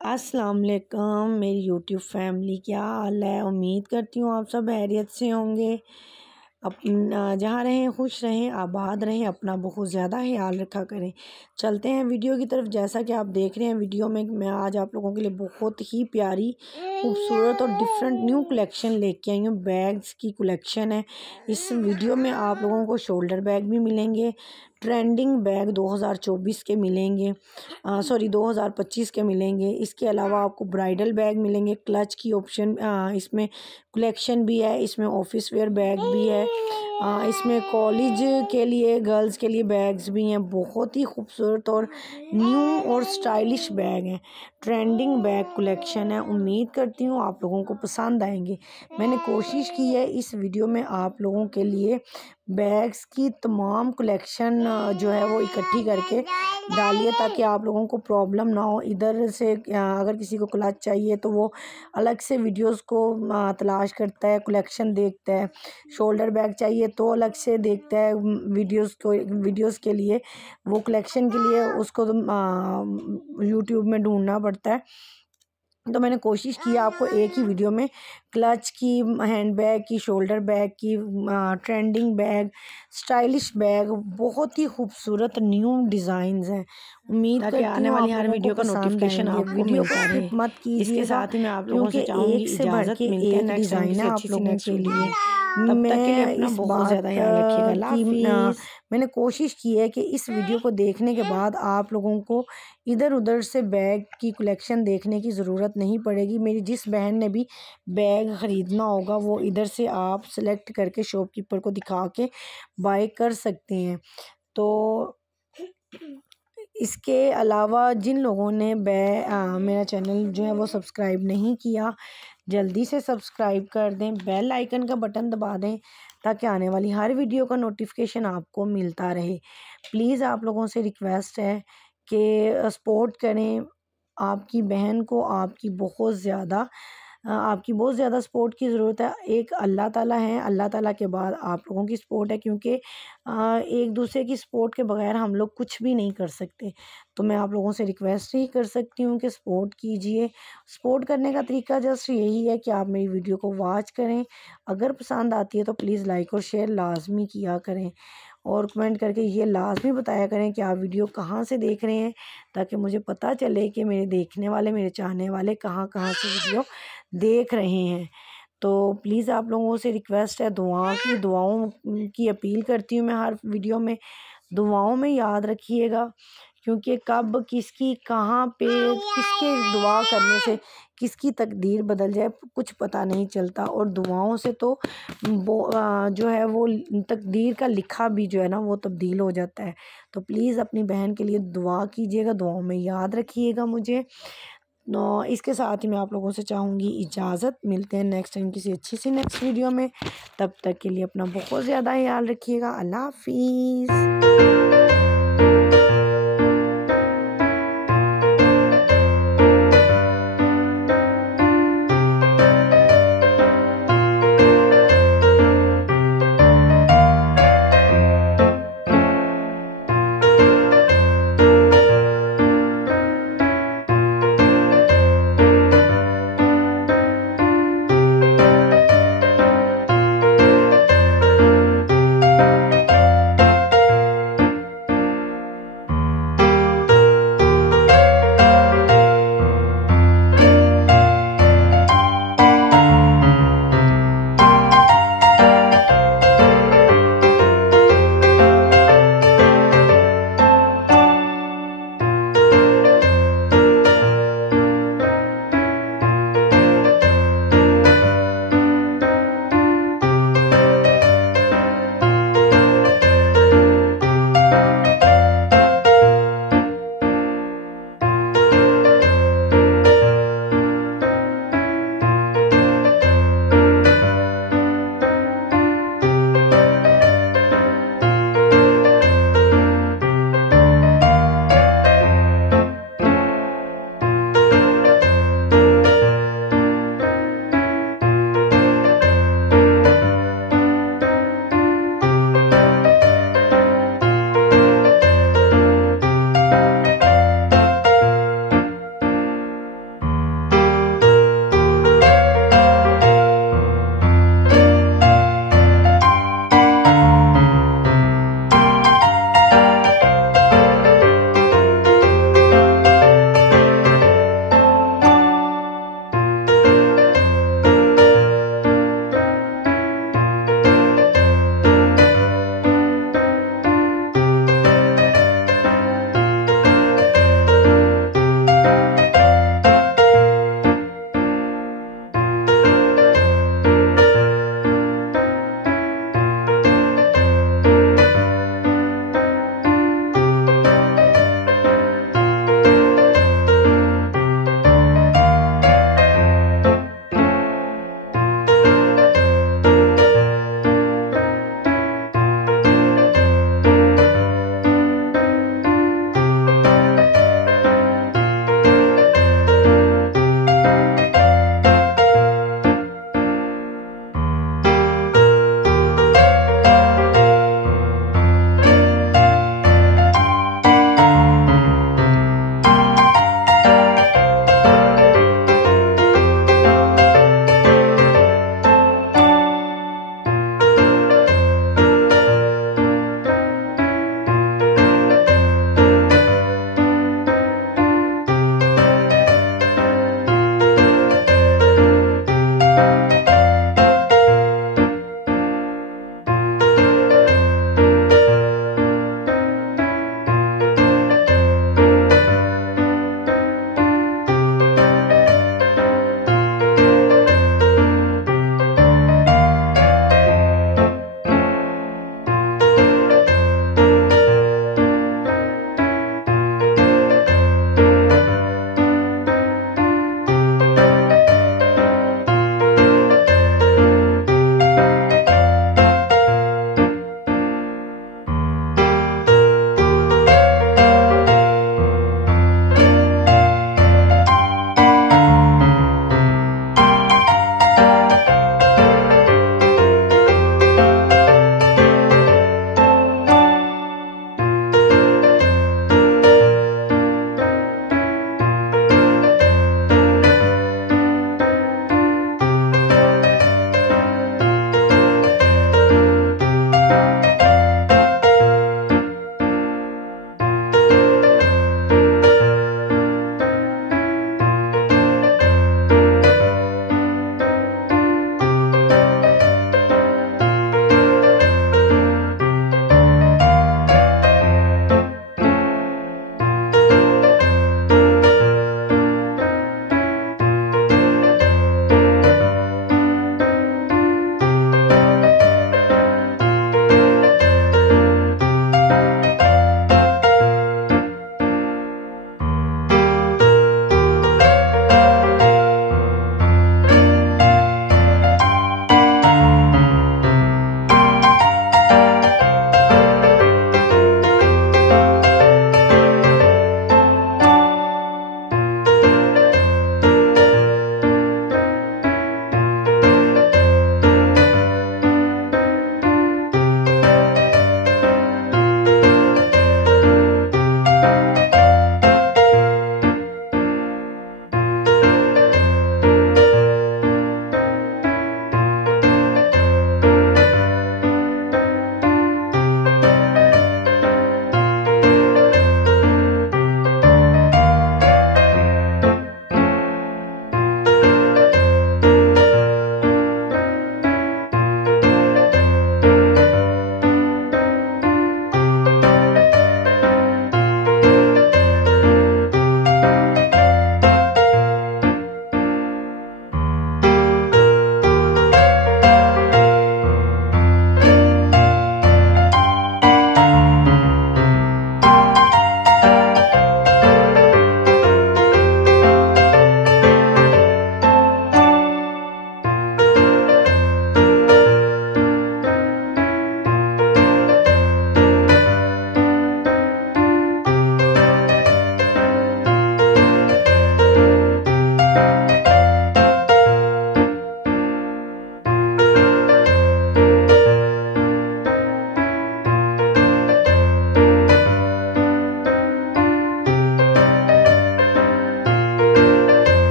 अस्सलाम वालेकुम मेरी यूट्यूब फैमिली, क्या हाल है। उम्मीद करती हूँ आप सब खैरियत से होंगे। अपना जहाँ रहें खुश रहें, आबाद रहें, अपना बहुत ज़्यादा ख्याल रखा करें। चलते हैं वीडियो की तरफ। जैसा कि आप देख रहे हैं वीडियो में, मैं आज आप लोगों के लिए बहुत ही प्यारी खूबसूरत और डिफरेंट न्यू कलेक्शन लेके आई हूँ। बैग्स की कलेक्शन है। इस वीडियो में आप लोगों को शोल्डर बैग भी मिलेंगे, ट्रेंडिंग बैग 2024 के मिलेंगे, 2025 के मिलेंगे। इसके अलावा आपको ब्राइडल बैग मिलेंगे, क्लच की ऑप्शन इसमें कलेक्शन भी है। इसमें ऑफिस वेयर बैग भी है, इसमें कॉलेज के लिए गर्ल्स के लिए बैग्स भी हैं। बहुत ही खूबसूरत और न्यू और स्टाइलिश बैग हैं। ट्रेंडिंग बैग कलेक्शन है। उम्मीद करती हूँ आप लोगों को पसंद आएंगे। मैंने कोशिश की है इस वीडियो में आप लोगों के लिए बैग्स की तमाम कलेक्शन जो है वो इकट्ठी करके डालिए, ताकि आप लोगों को प्रॉब्लम ना हो। इधर से अगर किसी को क्लच चाहिए तो वो अलग से वीडियोस को तलाश करता है, कलेक्शन देखता है। शोल्डर बैग चाहिए तो अलग से देखता है वीडियोस के लिए, वो कलेक्शन के लिए उसको यूट्यूब में ढूंढना पड़ता है। तो मैंने कोशिश की आपको एक ही वीडियो में क्लच की, हैंड बैग की, शोल्डर बैग की, ट्रेंडिंग बैग, स्टाइलिश बैग, बहुत ही खूबसूरत न्यू डिज़ाइंस हैं। उम्मीद करती हूँ आने वाली हर वीडियो का नोटिफिकेशन आपको वीडियो को स्किप मत कीजिए। इसके साथ ही मैं आप लोगों से चाहूँगी इजाज़त, मिलते हैं नेक्स्ट डिज़ाइन है आप लोगों के लिए। तब तक के लिए अपना बहुत ज़्यादा ख्याल रखिएगा। अल्लाह हाफ़िज़। मैंने कोशिश की है कि इस वीडियो को देखने के बाद आप लोगों को इधर उधर से बैग की कलेक्शन देखने की ज़रूरत नहीं पड़ेगी। मेरी जिस बहन ने भी बैग ख़रीदना होगा वो इधर से आप सेलेक्ट करके शॉपकीपर को दिखा के बाय कर सकते हैं। तो इसके अलावा जिन लोगों ने मेरा चैनल जो है वो सब्सक्राइब नहीं किया, जल्दी से सब्सक्राइब कर दें, बेल आइकन का बटन दबा दें, ताकि आने वाली हर वीडियो का नोटिफिकेशन आपको मिलता रहे। प्लीज़ आप लोगों से रिक्वेस्ट है कि सपोर्ट करें। आपकी बहन को आपकी बहुत ज़्यादा सपोर्ट की ज़रूरत है। एक अल्लाह ताला है, अल्लाह ताला के बाद आप लोगों की सपोर्ट है, क्योंकि एक दूसरे की सपोर्ट के बगैर हम लोग कुछ भी नहीं कर सकते। तो मैं आप लोगों से रिक्वेस्ट ही कर सकती हूँ कि सपोर्ट कीजिए। सपोर्ट करने का तरीका जस्ट यही है कि आप मेरी वीडियो को वॉच करें। अगर पसंद आती है तो प्लीज़ लाइक और शेयर लाजमी किया करें, और कमेंट करके ये लाजमी बताया करें कि आप वीडियो कहाँ से देख रहे हैं, ताकि मुझे पता चले कि मेरे देखने वाले, मेरे चाहने वाले कहाँ कहाँ से वीडियो देख रहे हैं। तो प्लीज़ आप लोगों से रिक्वेस्ट है, दुआओं की अपील करती हूँ मैं हर वीडियो में। दुआओं में याद रखिएगा, क्योंकि कब किसकी कहाँ पे किसके दुआ करने से किसकी तकदीर बदल जाए कुछ पता नहीं चलता। और दुआओं से तो जो है वो तकदीर का लिखा भी जो है ना वो तब्दील हो जाता है। तो प्लीज़ अपनी बहन के लिए दुआ कीजिएगा, दुआओं में याद रखिएगा मुझे। इसके साथ ही मैं आप लोगों से चाहूँगी इजाज़त, मिलते हैं नेक्स्ट टाइम किसी अच्छी सी नेक्स्ट वीडियो में। तब तक के लिए अपना बहुत ज़्यादा ख्याल रखिएगा। अल्लाह हाफ़िज़।